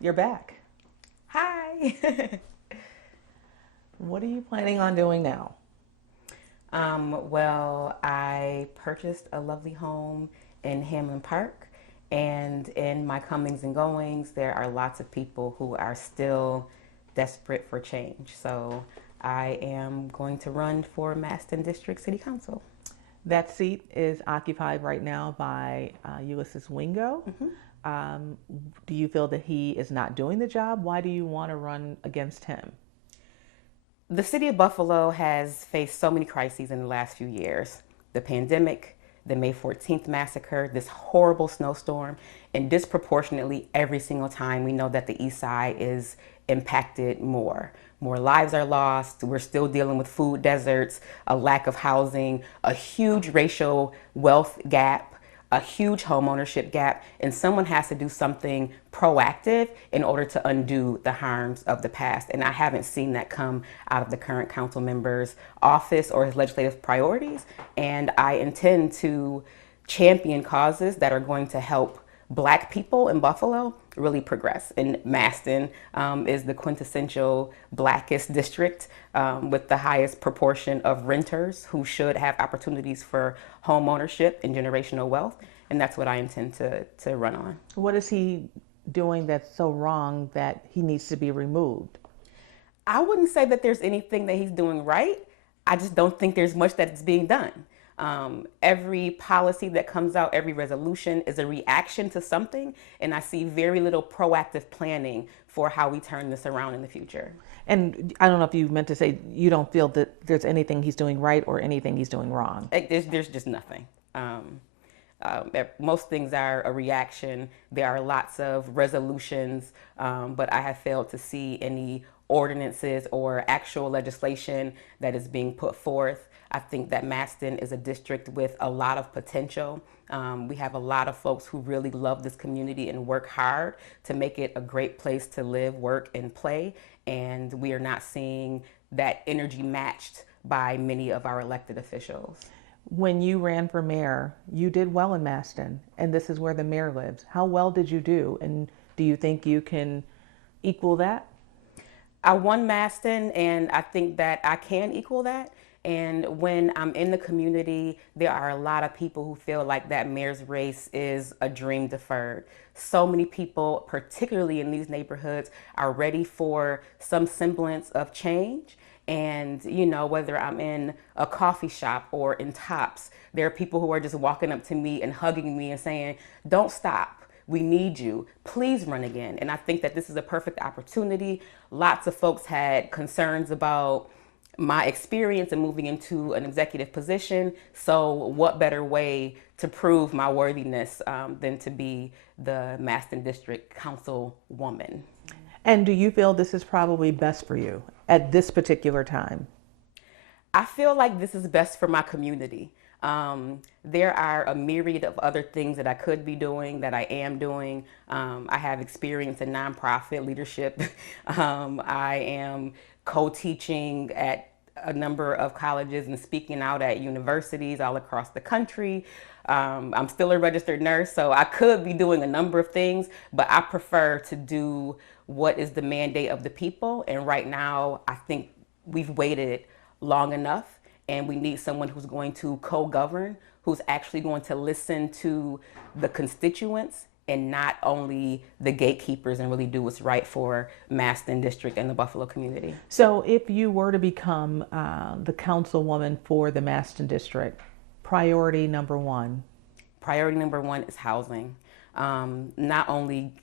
You're back. Hi. What are you planning on doing now? Well, I purchased a lovely home in Hamlin Park, and in my comings and goings, there are lots of people who are still desperate for change. So I am going to run for Masten District City Council. That seat is occupied right now by Ulysses Wingo. Um, do you feel that he is not doing the job? Why do you want to run against him? The city of Buffalo has faced so many crises in the last few years: the pandemic, the May 14th massacre, this horrible snowstorm, and disproportionately every single time we know that the east side is impacted more. More lives are lost. We're still dealing with food deserts, a lack of housing, a huge racial wealth gap, a huge homeownership gap, and someone has to do something proactive in order to undo the harms of the past. And I haven't seen that come out of the current council member's office or his legislative priorities. And I intend to champion causes that are going to help Black people in Buffalo really progress. And Masten is the quintessential Blackest district with the highest proportion of renters who should have opportunities for home ownership and generational wealth. And that's what I intend to run on. What is he doing that's so wrong that he needs to be removed? I wouldn't say that there's anything that he's doing right. I just don't think there's much that's being done. Every policy that comes out, every resolution is a reaction to something, and I see very little proactive planning for how we turn this around in the future. And I don't know if you meant to say you don't feel that there's anything he's doing right or anything he's doing wrong. There's just nothing. Most things are a reaction. There are lots of resolutions, but I have failed to see any ordinances or actual legislation that is being put forth. I think that Masten is a district with a lot of potential. We have a lot of folks who really love this community and work hard to make it a great place to live, work, and play. And we are not seeing that energy matched by many of our elected officials. When you ran for mayor, you did well in Masten, and this is where the mayor lives. How well did you do? And do you think you can equal that? I won Masten, and I think that I can equal that. And when I'm in the community, there are a lot of people who feel like that mayor's race is a dream deferred. So many people, particularly in these neighborhoods, are ready for some semblance of change. And, you know, whether I'm in a coffee shop or in Tops, there are people who are just walking up to me and hugging me and saying, "Don't stop. We need you. Please run again." And I think that this is a perfect opportunity. Lots of folks had concerns about my experience in moving into an executive position. So what better way to prove my worthiness than to be the Masten District Councilwoman? And do you feel this is probably best for you at this particular time? I feel like this is best for my community. There are a myriad of other things that I could be doing, that I am doing. I have experience in nonprofit leadership. I am co-teaching at a number of colleges and speaking out at universities all across the country. I'm still a registered nurse, so I could be doing a number of things, but I prefer to do what is the mandate of the people. And right now, I think we've waited long enough, and we need someone who's going to co-govern, who's actually going to listen to the constituents and not only the gatekeepers, and really do what's right for Masten District and the Buffalo community. So if you were to become the councilwoman for the Masten District, priority number one? Priority number one is housing. Not only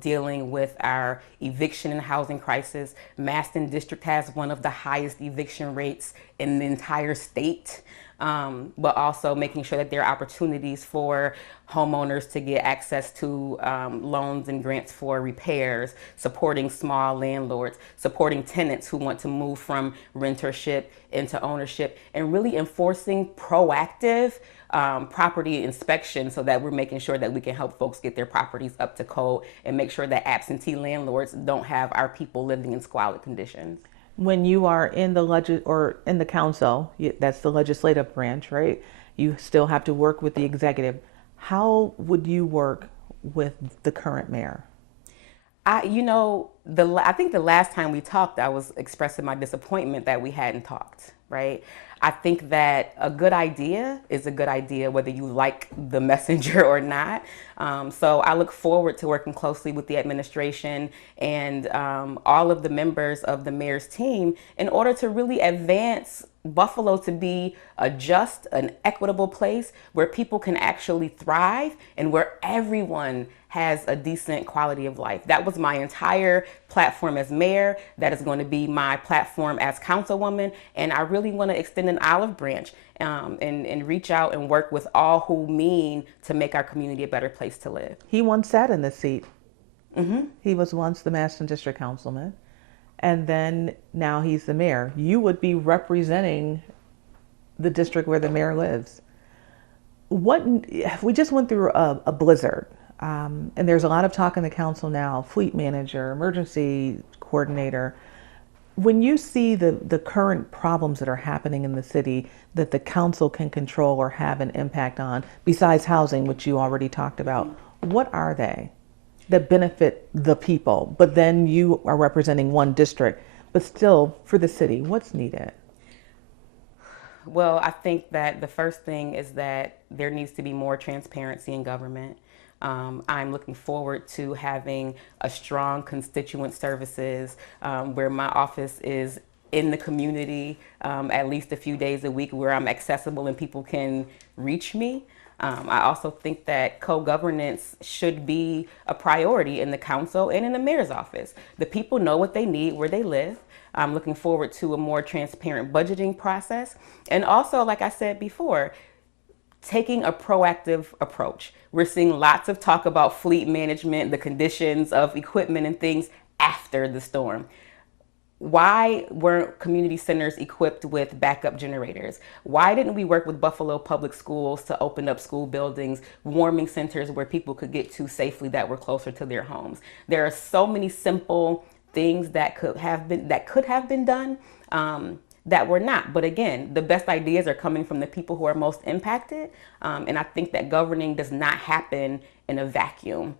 dealing with our eviction and housing crisis. Masten District has one of the highest eviction rates in the entire state. But also making sure that there are opportunities for homeowners to get access to loans and grants for repairs, supporting small landlords, supporting tenants who want to move from rentership into ownership, and really enforcing proactive property inspection so that we're making sure that we can help folks get their properties up to code and make sure that absentee landlords don't have our people living in squalid conditions. When you are in the council, that's the legislative branch, right? You still have to work with the executive. How would you work with the current mayor? I think the last time we talked, I was expressing my disappointment that we hadn't talked, right? I think that a good idea is a good idea, whether you like the messenger or not. So I look forward to working closely with the administration and all of the members of the mayor's team in order to really advance Buffalo to be a just, an equitable place where people can actually thrive and where everyone has a decent quality of life. That was my entire platform as mayor. That is going to be my platform as councilwoman. And I really want to extend an olive branch and reach out and work with all who mean to make our community a better place to live. He once sat in this seat. He was once the Masten District councilman, and then now he's the mayor. You would be representing the district where the mayor lives. We just went through a blizzard. And there's a lot of talk in the council now, fleet manager, emergency coordinator. When you see the current problems that are happening in the city that the council can control or have an impact on, besides housing, which you already talked about, what are they that benefit the people? But then you are representing one district, but still for the city, what's needed? Well, I think that the first thing is that there needs to be more transparency in government. I'm looking forward to having a strong constituent services where my office is in the community at least a few days a week where I'm accessible and people can reach me. I also think that co-governance should be a priority in the council and in the mayor's office. The people know what they need where they live. I'm looking forward to a more transparent budgeting process. And also, like I said before, taking a proactive approach. We're seeing lots of talk about fleet management, the conditions of equipment and things after the storm. Why weren't community centers equipped with backup generators? Why didn't we work with Buffalo Public Schools to open up school buildings, warming centers where people could get to safely that were closer to their homes? There are so many simple things that could have been done that were not. But again, the best ideas are coming from the people who are most impacted. And I think that governing does not happen in a vacuum.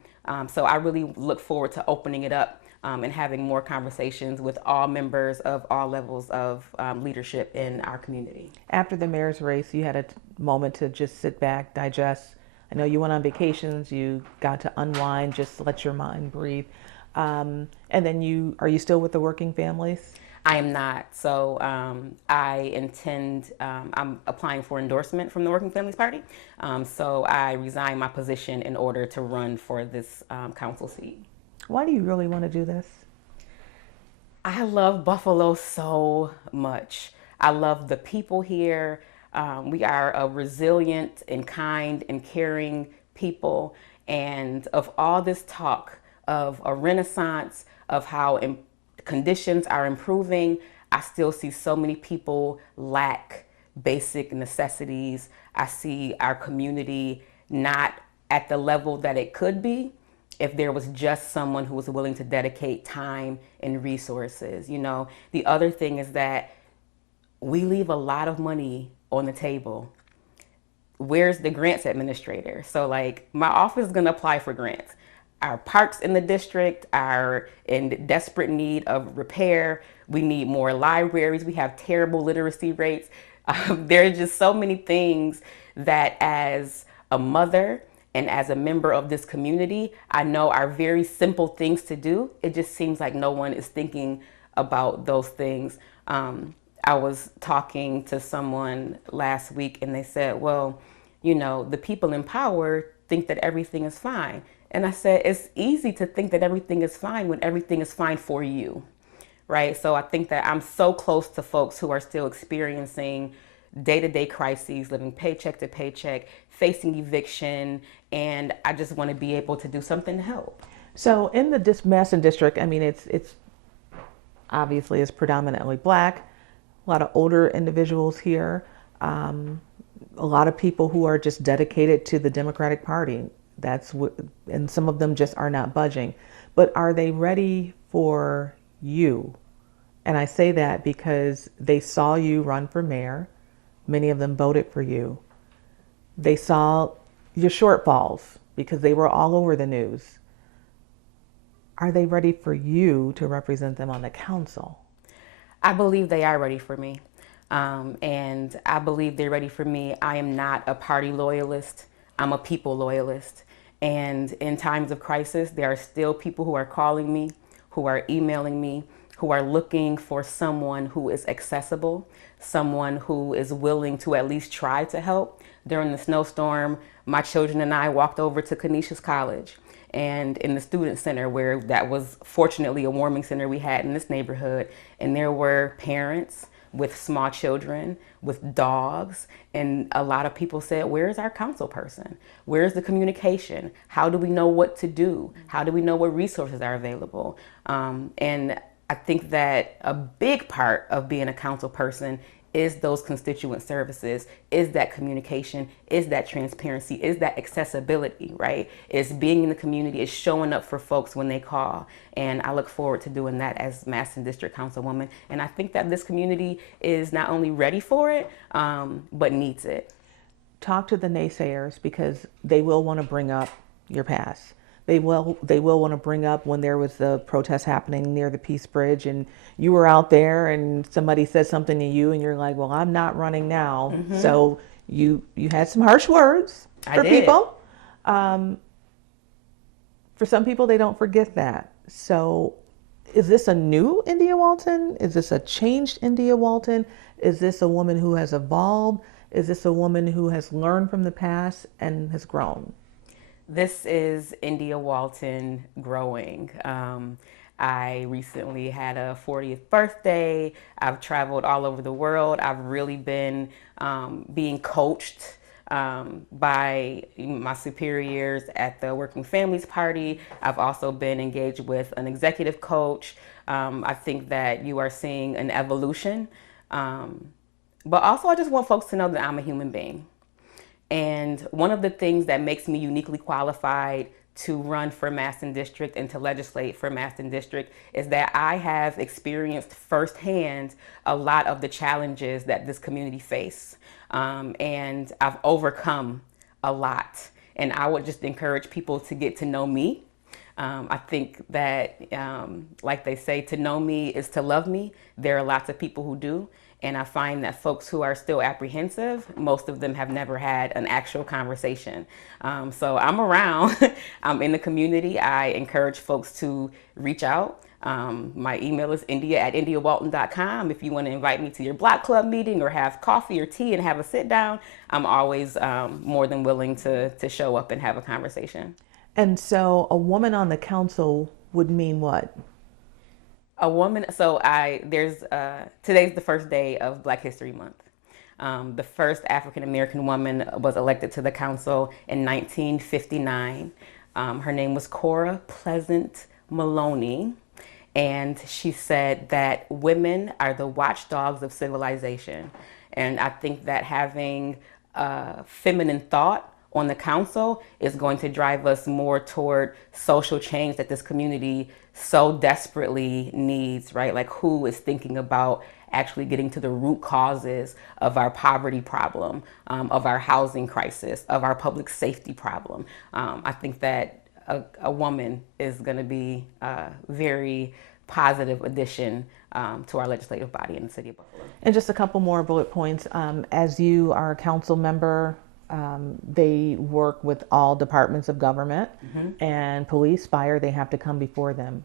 So I really look forward to opening it up and having more conversations with all members of all levels of leadership in our community. After the mayor's race, you had a moment to just sit back, digest. I know you went on vacations, you got to unwind, just let your mind breathe. And then are you still with the Working Families? I am not. So I intend, I'm applying for endorsement from the Working Families Party. So I resigned my position in order to run for this council seat. Why do you really want to do this? I love Buffalo so much. I love the people here. We are a resilient and kind and caring people. And of all this talk of a renaissance, of how conditions are improving, I still see so many people lack basic necessities. I see our community not at the level that it could be if there was just someone who was willing to dedicate time and resources. You know, the other thing is that we leave a lot of money on the table. Where's the grants administrator? So like my office is going to apply for grants. Our parks in the district are in desperate need of repair. We need more libraries. We have terrible literacy rates. There are just so many things that as a mother and as a member of this community, I know are very simple things to do. It just seems like no one is thinking about those things. I was talking to someone last week and they said, well, you know, the people in power think that everything is fine. And I said, it's easy to think that everything is fine when everything is fine for you, right? So I think that I'm so close to folks who are still experiencing day-to-day crises, living paycheck to paycheck, facing eviction, and I just want to be able to do something to help. So in the Masten District, I mean, it's obviously is predominantly Black, a lot of older individuals here, a lot of people who are just dedicated to the Democratic Party. And some of them just are not budging. But are they ready for you? And I say that because they saw you run for mayor. Many of them voted for you. They saw your shortfalls because they were all over the news. Are they ready for you to represent them on the council? I believe they are ready for me. And I believe they're ready for me. I am not a party loyalist. I'm a people loyalist. And in times of crisis, there are still people who are calling me, who are emailing me, who are looking for someone who is accessible, someone who is willing to at least try to help. During the snowstorm, my children and I walked over to Canisius College, and in the student center, where that was fortunately a warming center we had in this neighborhood, and there were parents with small children, with dogs, and a lot of people said, where's our council person? Where's the communication? How do we know what to do? How do we know what resources are available? And I think that a big part of being a council person is those constituent services, is that communication, is that transparency, is that accessibility, right? Is being in the community, is showing up for folks when they call. And I look forward to doing that as Masten District Councilwoman. And I think that this community is not only ready for it, but needs it. Talk to the naysayers, because they will want to bring up your past. They will want to bring up when there was the protest happening near the Peace Bridge and you were out there and somebody said something to you and you're like, well, I'm not running now. So you had some harsh words for people. For some people, they don't forget that. So is this a new India Walton? Is this a changed India Walton? Is this a woman who has evolved? Is this a woman who has learned from the past and has grown? This is India Walton growing. I recently had a 40th birthday. I've traveled all over the world. I've really been being coached by my superiors at the Working Families Party. I've also been engaged with an executive coach. I think that you are seeing an evolution. But also, I just want folks to know that I'm a human being. And one of the things that makes me uniquely qualified to run for Masten District and to legislate for Masten District is that I have experienced firsthand a lot of the challenges that this community face. And I've overcome a lot. And I would just encourage people to get to know me. I think that, like they say, to know me is to love me. There are lots of people who do. And I find that folks who are still apprehensive, most of them have never had an actual conversation. So I'm around. I'm in the community. I encourage folks to reach out. My email is india@indiawalton.com. If you want to invite me to your block club meeting or have coffee or tea and have a sit down, I'm always more than willing to show up and have a conversation. And so a woman on the council would mean what? A woman, so today's the first day of Black History Month. The first African American woman was elected to the council in 1959. Her name was Cora Pleasant Maloney, and she said that women are the watchdogs of civilization. And I think that having feminine thought on the council is going to drive us more toward social change that this community so desperately needs, right? Like, who is thinking about actually getting to the root causes of our poverty problem, of our housing crisis, of our public safety problem. I think that a woman is going to be a very positive addition to our legislative body in the city of Buffalo. And just a couple more bullet points. As you are a council member, they work with all departments of government, and police, fire, they have to come before them.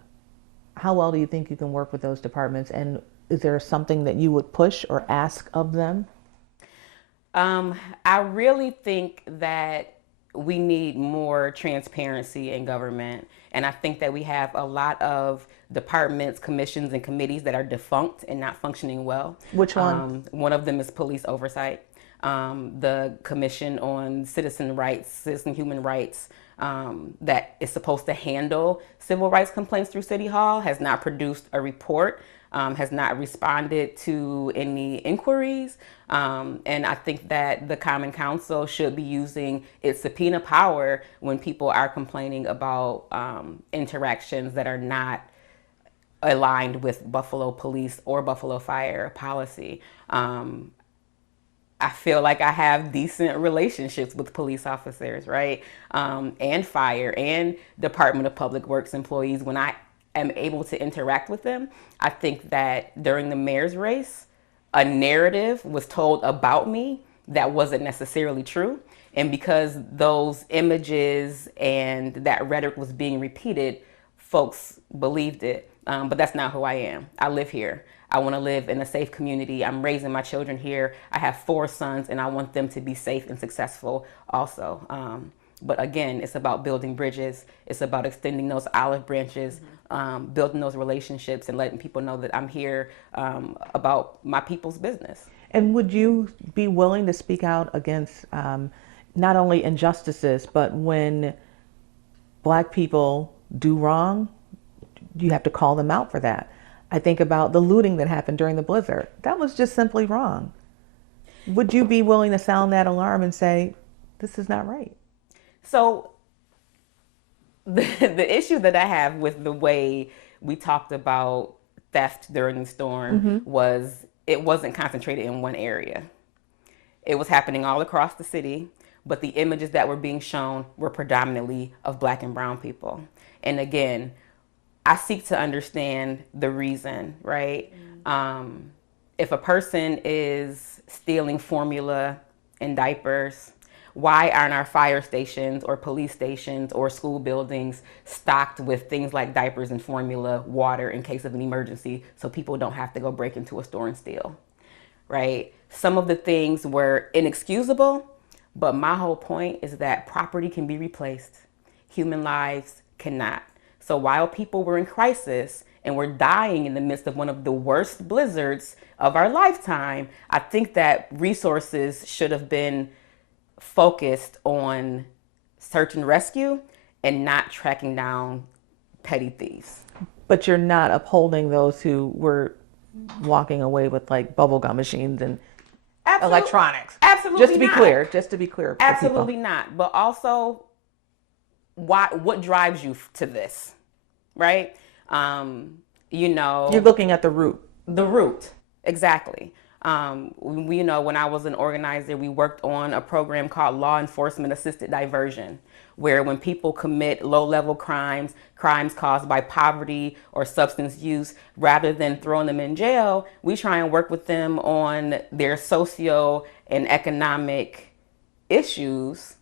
How well do you think you can work with those departments, and is there something that you would push or ask of them? I really think that we need more transparency in government, and I think that we have a lot of departments, commissions, and committees that are defunct and not functioning well. Which one? One of them is police oversight. The Commission on Citizen Rights, Citizen Human Rights, that is supposed to handle civil rights complaints through City Hall, has not produced a report, has not responded to any inquiries. And I think that the Common Council should be using its subpoena power when people are complaining about interactions that are not aligned with Buffalo Police or Buffalo Fire policy. I feel like I have decent relationships with police officers, right? And fire and Department of Public Works employees. When I am able to interact with them, I think that during the mayor's race, a narrative was told about me that wasn't necessarily true. And because those images and that rhetoric was being repeated, folks believed it. But that's not who I am. I live here. I want to live in a safe community. I'm raising my children here. I have 4 sons, and I want them to be safe and successful also. But again, it's about building bridges. It's about extending those olive branches, building those relationships, and letting people know that I'm here about my people's business. And would you be willing to speak out against not only injustices, but when Black people do wrong, you have to call them out for that? I think about the looting that happened during the blizzard. That was just simply wrong. Would you be willing to sound that alarm and say, this is not right? So the issue that I have with the way we talked about theft during the storm was it wasn't concentrated in one area. It was happening all across the city, but the images that were being shown were predominantly of Black and brown people. And again, I seek to understand the reason, right? If a person is stealing formula and diapers, why aren't our fire stations or police stations or school buildings stocked with things like diapers and formula, water in case of an emergency so people don't have to go break into a store and steal, right? Some of the things were inexcusable, but my whole point is that property can be replaced. Human lives cannot. So while people were in crisis and were dying in the midst of one of the worst blizzards of our lifetime, I think that resources should have been focused on search and rescue and not tracking down petty thieves. But you're not upholding those who were walking away with like bubblegum machines and electronics. Absolutely Just to be not. clear, just to be clear. Absolutely not. But also, what drives you to this, right? You know, You're looking at the root. the root. Exactly. You know, when I was an organizer, we worked on a program called Law Enforcement Assisted Diversion, where when people commit low-level crimes, crimes caused by poverty or substance use, rather than throwing them in jail, we try and work with them on their socio and economic issues.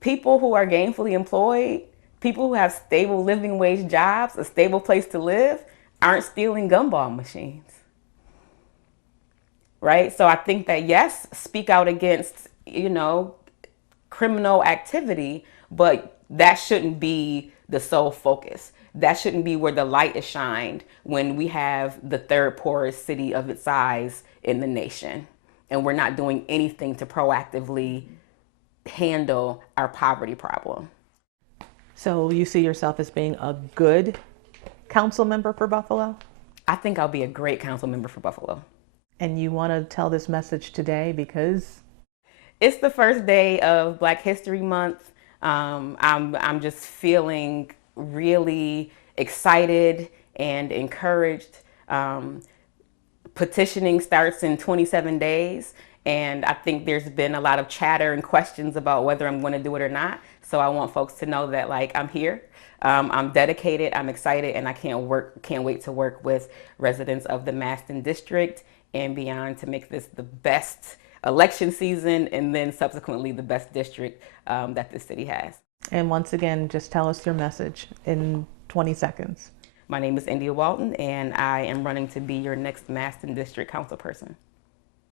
People who are gainfully employed, people who have stable living wage jobs, a stable place to live, aren't stealing gumball machines. Right? So I think that, yes, speak out against, you know, criminal activity, but that shouldn't be the sole focus. That shouldn't be where the light is shined when we have the 3rd poorest city of its size in the nation. And we're not doing anything to proactively handle our poverty problem. So you see yourself as being a good council member for Buffalo? I think I'll be a great council member for Buffalo. And you want to tell this message today because it's the first day of Black History Month. I'm just feeling really excited and encouraged. Petitioning starts in 27 days, and I think there's been a lot of chatter and questions about whether I'm going to do it or not. So I want folks to know that, like, I'm here. I'm dedicated, I'm excited, and I can't wait to work with residents of the Masten District and beyond to make this the best election season and then subsequently the best district that the city has. And once again, just tell us your message in 20 seconds. My name is India Walton, and I am running to be your next Masten District council person.